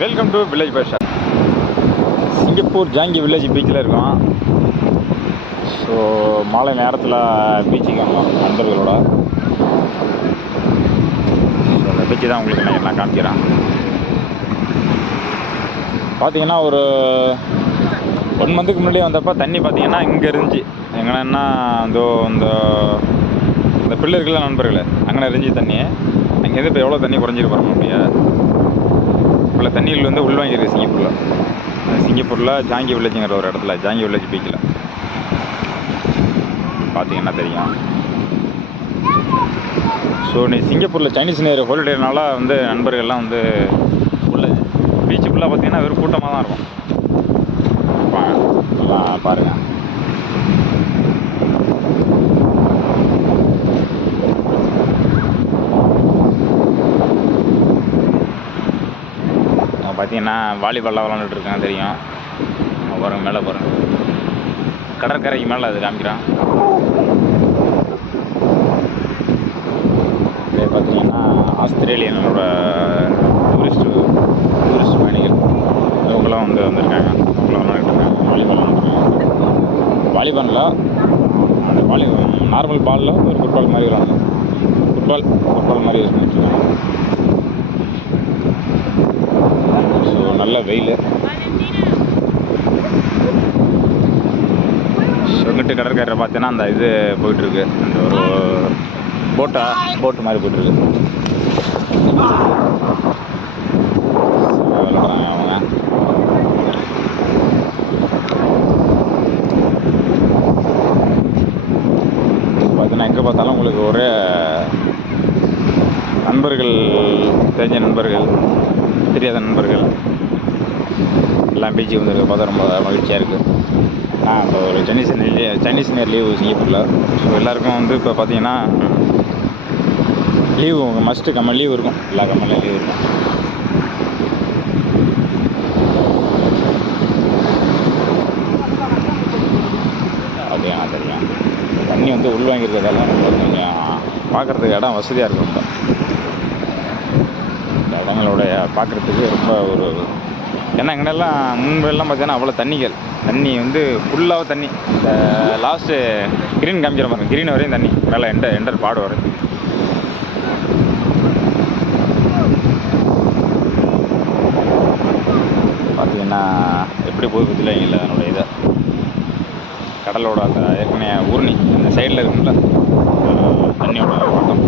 Welcome to village bus. Singapore Changi village பீச்சில் இருக்கோம். So மாலை நேரத்தில் பீச்சுக்கு வந்தோம் நண்பர்களோட. ஸோ அந்த பீச்சு தான் உங்களுக்கு நான் காமிக்கிறேன். பார்த்தீங்கன்னா ஒரு 1 மந்த்துக்கு முன்னாடி வந்தப்போ தண்ணி பார்த்தீங்கன்னா இங்கே இருந்துச்சு. எங்கன்னா இந்த பிள்ளைகள நண்பர்கள் அங்கே இருந்துச்சு தண்ணி. அங்கேருந்து இப்போ எவ்வளோ தண்ணி குறைஞ்சிட்டு பாருங்க. அப்படியே இவ்வளோ தண்ணிகள் வந்து உள்வாங்கியிருக்கு சிங்கப்பூரில் ஜாங்கி வில்லேஜுங்கிற ஒரு இடத்துல, ஜாங்கி வில்லேஜ் பீச்சில் பார்த்தீங்கன்னா தெரியும். ஸோ நீ சிங்கப்பூரில் சைனீஸ் நியூ இயர் ஹாலிடேனால வந்து நண்பர்கள்லாம் வந்து உள்ள பீச்சு ஃபுல்லாக பார்த்தீங்கன்னா வெறும் கூட்டமாக தான் இருக்கும். பாருங்கள். பார்த்தீங்கன்னா வாலிபால்லாம் விளாண்டுட்டு இருக்காங்க தெரியும். பாருங்கள் மேலே பாருங்கள், கடற்கரைக்கு மேலே அது காமிக்கிறான். இதே பார்த்தீங்கன்னா ஆஸ்திரேலியனோட டூரிஸ்ட் பயணிகள் இவங்களாம் வந்திருக்காங்க. அவங்களாம் விளாண்டுட்டு இருக்காங்க. வாலிபாலில் அந்த நார்மல் பாலில் ஒரு ஃபுட்பால் மாதிரி விளாடுறாங்க. ஃபுட்பால் மாதிரி யூஸ் பண்ணிட்டுருக்காங்க. ஸோ நல்ல வெயில். சொங்கிட்டு கடற்கரை பார்த்தீங்கன்னா அந்த இது போயிட்டுருக்கு, அந்த ஒரு போட்டு மாதிரி போயிட்டுருக்கு. விளாட்றாங்க அவங்க. பார்த்தீங்கன்னா எங்கே பார்த்தாலும் உங்களுக்கு ஒரே நண்பர்கள், தெரிஞ்ச நண்பர்கள், தெரியாத நண்பர்கள் எல்லாம் பீச்சுக்கு வந்துருக்கு. பார்த்தா ரொம்ப மகிழ்ச்சியாக இருக்குது. இப்போ ஒரு சைனீஸ் நியர் லீவு சிங்கப்பூரில். ஸோ எல்லாருக்கும் வந்து இப்போ பார்த்தீங்கன்னா லீவு மஸ்ட்டு கம்மன் லீவு இருக்கும். எல்லா கம்மன்லையும் லீவு இருக்கும். அப்படியா தெரியும். தண்ணி வந்து உள்வாங்கியிருக்கிறதால நம்மளுக்கு கொஞ்சம் பார்க்குறதுக்கு இடம் வசதியாக இருக்கும். ரொம்ப இந்த இடங்களோடைய பார்க்குறதுக்கு ரொம்ப ஒரு, ஏன்னா எங்கனெல்லாம் முன்பெல்லாம் பார்த்தீங்கன்னா அவ்வளோ தண்ணி வந்து ஃபுல்லாக தண்ணி. இந்த லாஸ்ட்டு கிரீன் காமிக்கிற பாருங்க, கிரீன் வரையும் தண்ணி, மேலே எண்டர் பாடு வரையும். பார்த்தீங்கன்னா எப்படி போய் பற்றில இல்லை அதனுடைய இதை கடலோட அந்த ஏற்கனவே ஊர்னி அந்த சைடில் இருக்கும்ல தண்ணியோட ஓட்டம்.